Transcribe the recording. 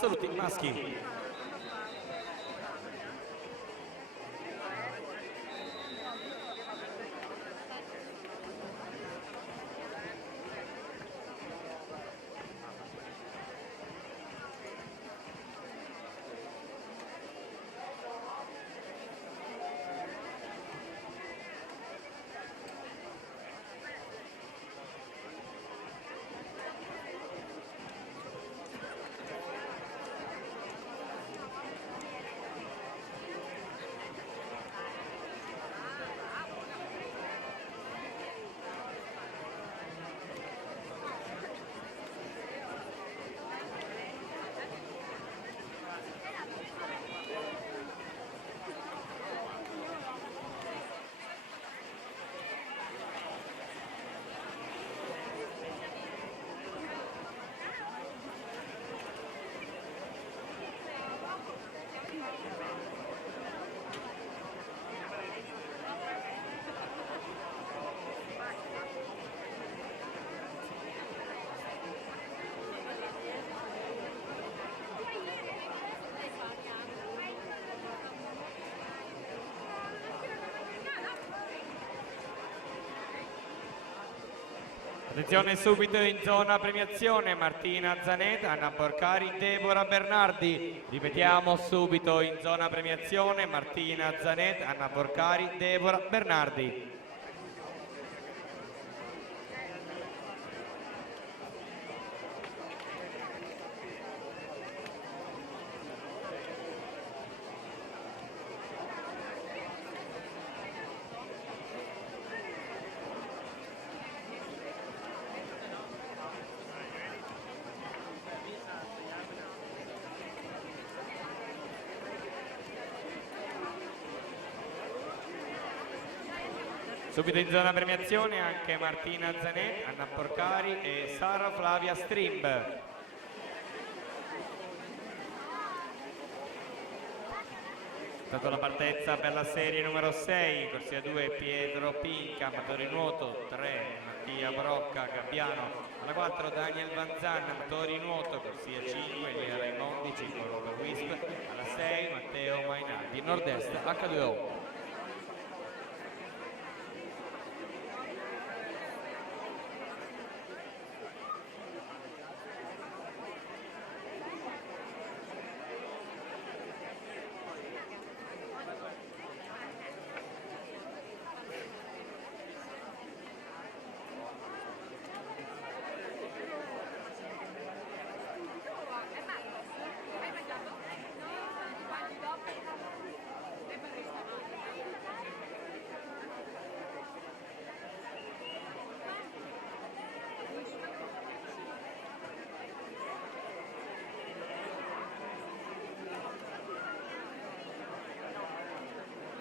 Saluti maschi. Attenzione subito in zona premiazione Martina Zanet, Anna Porcari, Deborah Bernardi. Ripetiamo subito in zona premiazione Martina Zanet, Anna Porcari, Deborah Bernardi. Subito in zona premiazione anche Martina Zanet, Anna Porcari e Sara Flavia Strimb. Stata la partenza per la serie numero 6, corsia 2 Pietro Pinca, motori nuoto, 3 Mattia Brocca, Gabbiano, alla 4 Daniel Vanzan, motori nuoto, corsia 5 Elia Raimondi, 5 Wisp, alla 6 Matteo Mainardi, nord-est H2O.